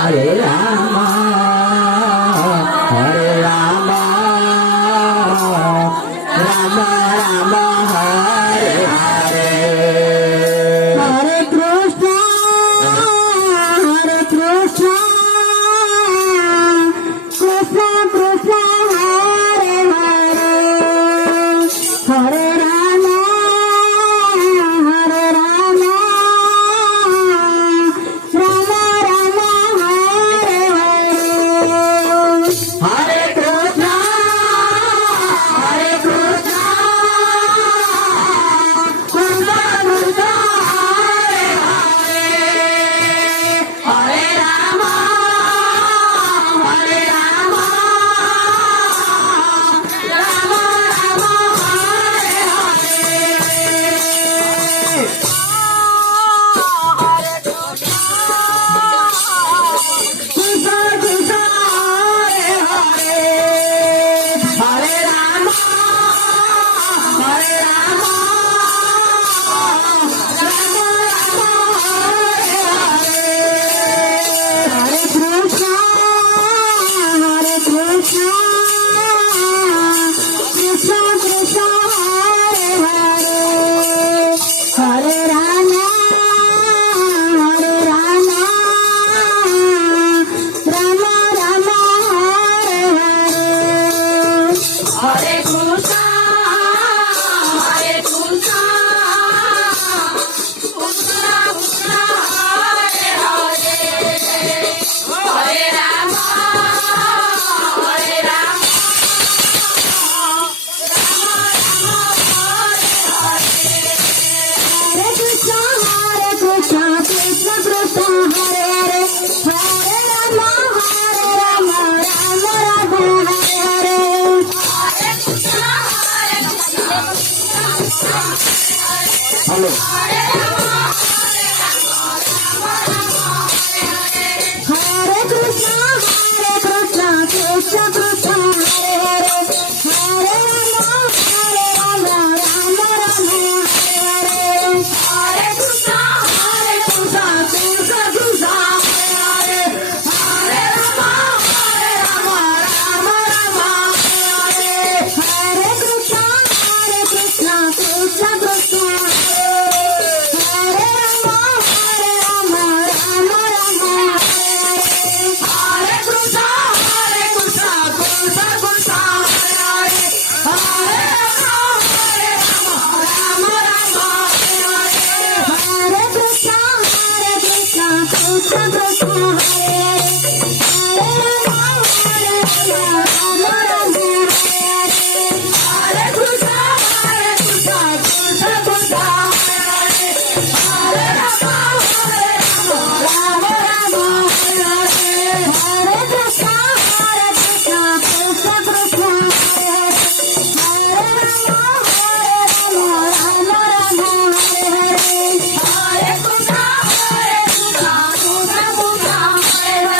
Hare Rama, Hare Rama, Rama Rama, Hare Hare. Hare Krishna, Krishna Krishna, Hare Hare, Hare Rama, Rama Rama, Hare Hare. Hare Krishna, Krishna Krishna, Hare Hare, Hare Rama, Hare Rama, Rama Rama, Hare Krishna, Krishna, Hare Rama, Hare Rama, Rama Rama, Hare Krishna, Krishna Krishna, Hare Rama, Rama Rama, Hare Krishna, Krishna Krishna, Hare Rama, Hare Krishna, Krishna Krishna, Hare Hare, Hare Rama, Rama Rama, Hare Hare. Hare Krishna, Krishna Krishna, Hare Hare, Hare Rama, Rama Rama, Hare Krishna, Krishna Krishna, Hare Rama, Rama Rama, Hare Krishna, Krishna Krishna, Hare Rama, Rama Rama, Hare Krishna, Krishna Krishna, Hare Rama, Rama Rama, Hare Krishna, Krishna Hare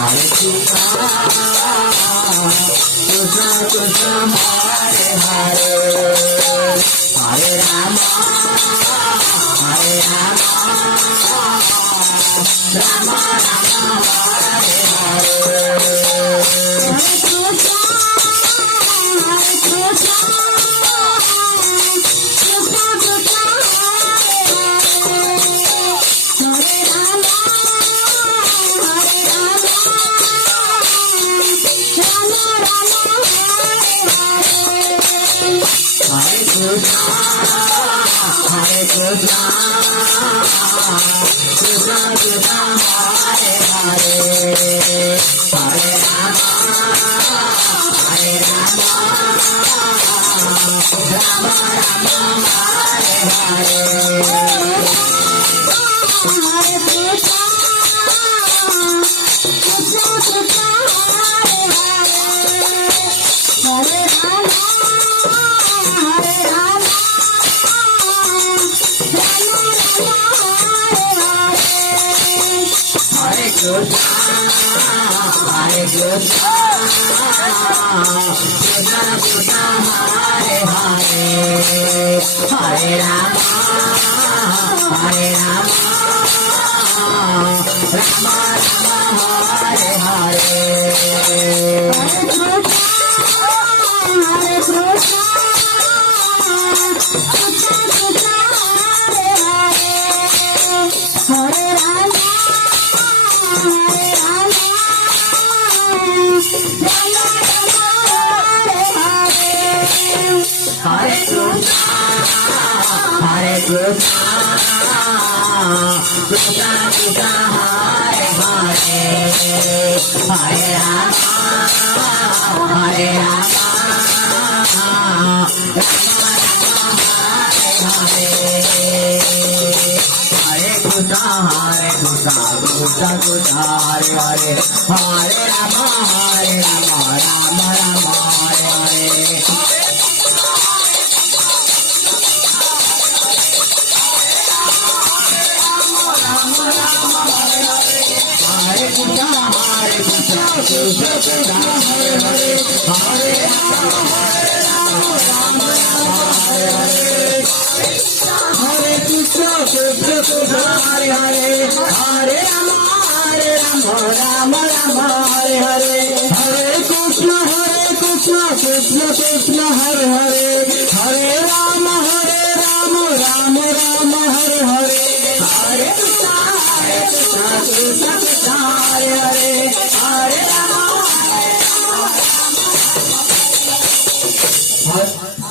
Hare Krishna Krishna Krishna Hare Hare Hare Rama Hare Rama Rama Rama Hare Hare Hare Krishna Hare Krishna Krishna Krishna Hare Hare Hare Rama Hare Rama Rama Rama Hare Hare Hare Krishna Krishna Krishna Hare Hare Hare Rama Hare Krishna Hare Krishna Krishna Krishna Hare Hare Hare Rama Hare Rama Rama Rama Hare Hare Hare Krishna Hare Rama Hare Krishna Hare Krishna Krishna Krishna Hare Hare Hare Rama Hare Rama Rama Rama Hare Hare Hare Krishna Krishna Krishna Hare Hare Hare Rama Rama Rama Hare Hare Hare Krishna Krishna Krishna Hare Hare Hare Rama Rama Rama Hare Hare Hare Krishna Krishna Hare Hare Hare Rama Rama Rama Hare Hare Hare Krishna Krishna Krishna Hare Hare Hare Rama Rama Rama Hare Hare Hare Krishna Krishna Krishna Hare Hare Hare Rama Hare